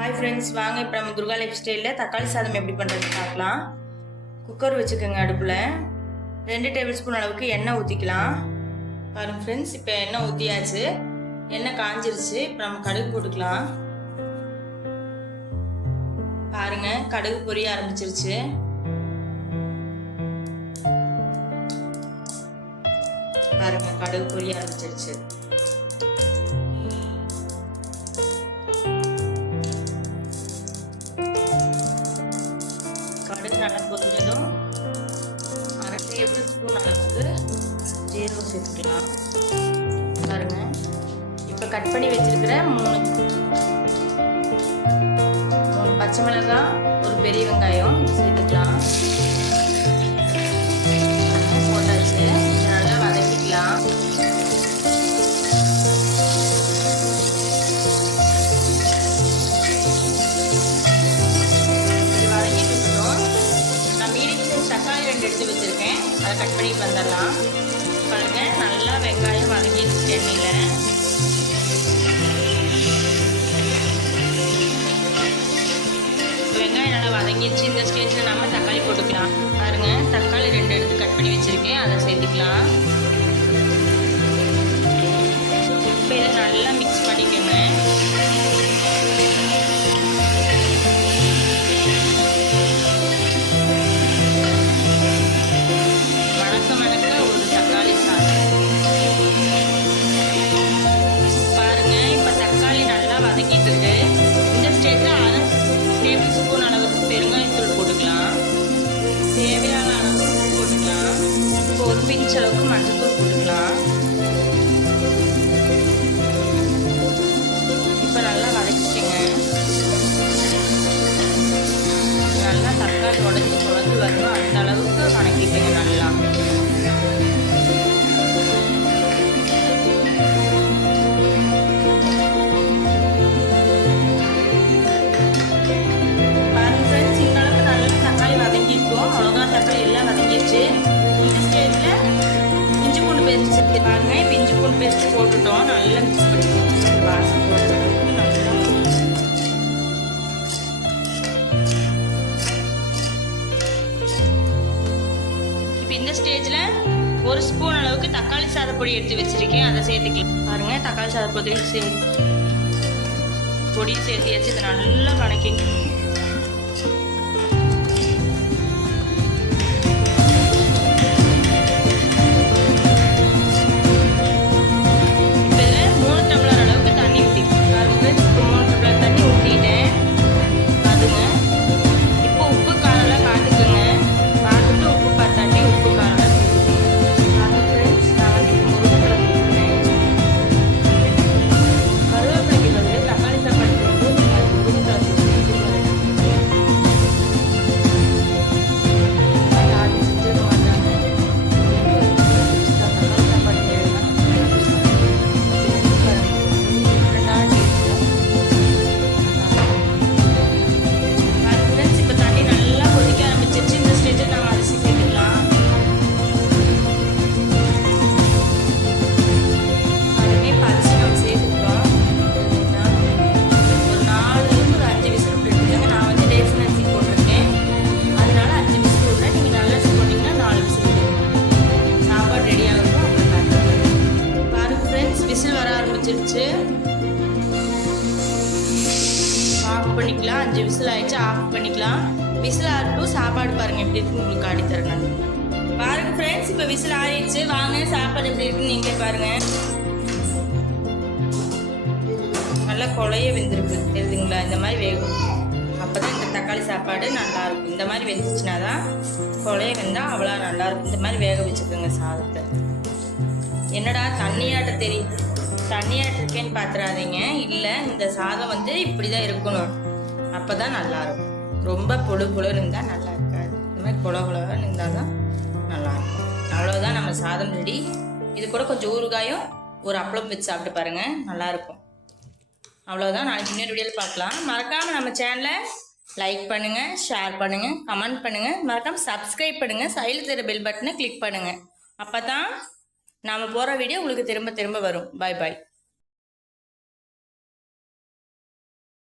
Hi friends வாங்க இப்போ நம்ம துர்கா லைஃப் ஸ்டைல்ல தக்காளி சாதம் எப்படி பண்றதுன்னு பார்க்கலாம். குக்கர் வச்சுக்கோங்க. அடுப்புல 2 டேபிள் ஸ்பூன் அளவுக்கு எண்ணெய் ஊத்திக்கலாம். பாருங்க फ्रेंड्स, இப்போ எண்ணெய் ஊத்தியாச்சு. எண்ணெய் காஞ்சிருச்சு. இப்போ நம்ம கடுகு போட்டுக்கலாம். பாருங்க கடுகு பொரிய ஆரம்பிச்சிருச்சு. பாருங்க கடுகு பொரிய ஆரம்பிச்சிருச்சு. கடுகு நல்லா பொரிஞ்சதும் 1/2 டேபிள் ஸ்பூன் அளவுக்கு ஜீரகம் சேர்த்துக்கலாம். பாருங்க இப்போ கட் பண்ணி வச்சிருக்கிற 3 பச்சை மிளகாய், ஒரு பெரிய வெங்காயம் சேர்த்துக்கலாம். போட்டாச்சு. நல்லா வதக்கிக்கலாம். தக்காளி 2 எடுத்து வச்சிருக்கேன். அதை கட் பண்ணி வந்துடலாம். பாருங்க நல்லா வெங்காயம் வதங்கிடுச்சு எண்ணெயில். வெங்காயம் நல்லா வதங்கிடுச்சு. இந்த ஸ்டேஜில் நம்ம தக்காளி போட்டுக்கலாம். பாருங்க தக்காளி 2 எடுத்து கட் பண்ணி வச்சிருக்கேன். அதை சேர்த்துக்கலாம். இப்போ இதை நல்லா மிக்ஸ் பண்ணிக்கோங்க. இந்த ஸ்டேஜில் 1/2 டேபிள் ஸ்பூன் அளவுக்கு பெருங்காயத்தூள் போட்டுக்கலாம். தேவையான அளவுக்கு உப்பு போட்டுக்கலாம். இப்போ ஒரு பிஞ்ச் அளவுக்கு மஞ்சள்தூள் போட்டுக்கலாம். இப்போ நல்லா வதக்கிக்கங்க. நல்லா தக்காளி உடஞ்சி வரணும் அந்த அளவுக்கு வதக்கிக்கங்க. நல்லா அவ்வளோதான். தக்காளி எல்லாம் வதங்கிடுச்சு. இந்த ஸ்டேஜில் இஞ்சி பூண்டு பேஸ்ட் சேர்த்து பாருங்க. இப்போ இஞ்சி பூண்டு பேஸ்ட் போட்டுட்டோம். நல்லா மிக்ஸ் பண்ணிக்கோங்க. வாசம் போட்டு நல்லா இப்போ இந்த ஸ்டேஜில் 1 ஸ்பூன் அளவுக்கு தக்காளி சாத பொடி எடுத்து வச்சிருக்கேன். அதை சேர்த்துக்கலாம். பாருங்க தக்காளி சாத பொடி சேர்த்தியாச்சு. இதை நல்லா வதக்கிக்கணும். ஆஃப் பண்ணிக்கலாம். 5 விசில் ஆயிடுச்சு. ஆஃப் பண்ணிக்கலாம். விசில் ஆகட்டும். சாப்பாடு பாருங்க எப்படி இருக்கு உங்களுக்கு ஆடித்தரேன். பாருங்க ஃப்ரெண்ட்ஸ், இப்போ விசில் ஆயிடுச்சு. வாங்க சாப்பாடு எப்படி இருக்குன்னு நீங்களே பாருங்க. நல்லா குழைய வெந்திருக்கு தெரியுதுங்களா? இந்த மாதிரி வேகும். அப்போதான் இந்த தக்காளி சாப்பாடு நல்லா இருக்கும். இந்த மாதிரி வெந்துச்சுன்னா தான் குழைய வெந்தால் அவ்வளோ நல்லா இருக்கும். இந்த மாதிரி வேக வச்சுக்கோங்க சாதத்தை. என்னடா தண்ணியாட்ட தெரியுது, தண்ணியாட்ட இருக்கேன்னு பார்த்துறாதீங்க. இல்லை, இந்த சாதம் வந்து இப்படி தான் இருக்கணும். அப்போ தான் நல்லாயிருக்கும். ரொம்ப புழுன்னு இருந்தால் நல்லா இருக்காது. இந்த மாதிரி குழகுலன்னு இருந்தால் தான் நல்லாயிருக்கும். அவ்வளோதான், நம்ம சாதம் ரெடி. இது கூட கொஞ்சம் ஊறுகாயும் ஒரு அப்பளம் வச்சு சாப்பிட்டு பாருங்கள், நல்லாயிருக்கும். அவ்வளோதான். நாளைக்கு இன்னொரு வீடியோவில் பார்க்கலாம். மறக்காமல் நம்ம சேனலை லைக் பண்ணுங்கள், ஷேர் பண்ணுங்கள், கமெண்ட் பண்ணுங்கள். மறக்காமல் சப்ஸ்கிரைப் பண்ணுங்கள். சைடில் தெரிய பெல் பட்டனை கிளிக் பண்ணுங்கள். அப்போ தான் நாம் போகிற வீடியோ உங்களுக்கு திரும்ப திரும்ப வரும். பாய் பாய்.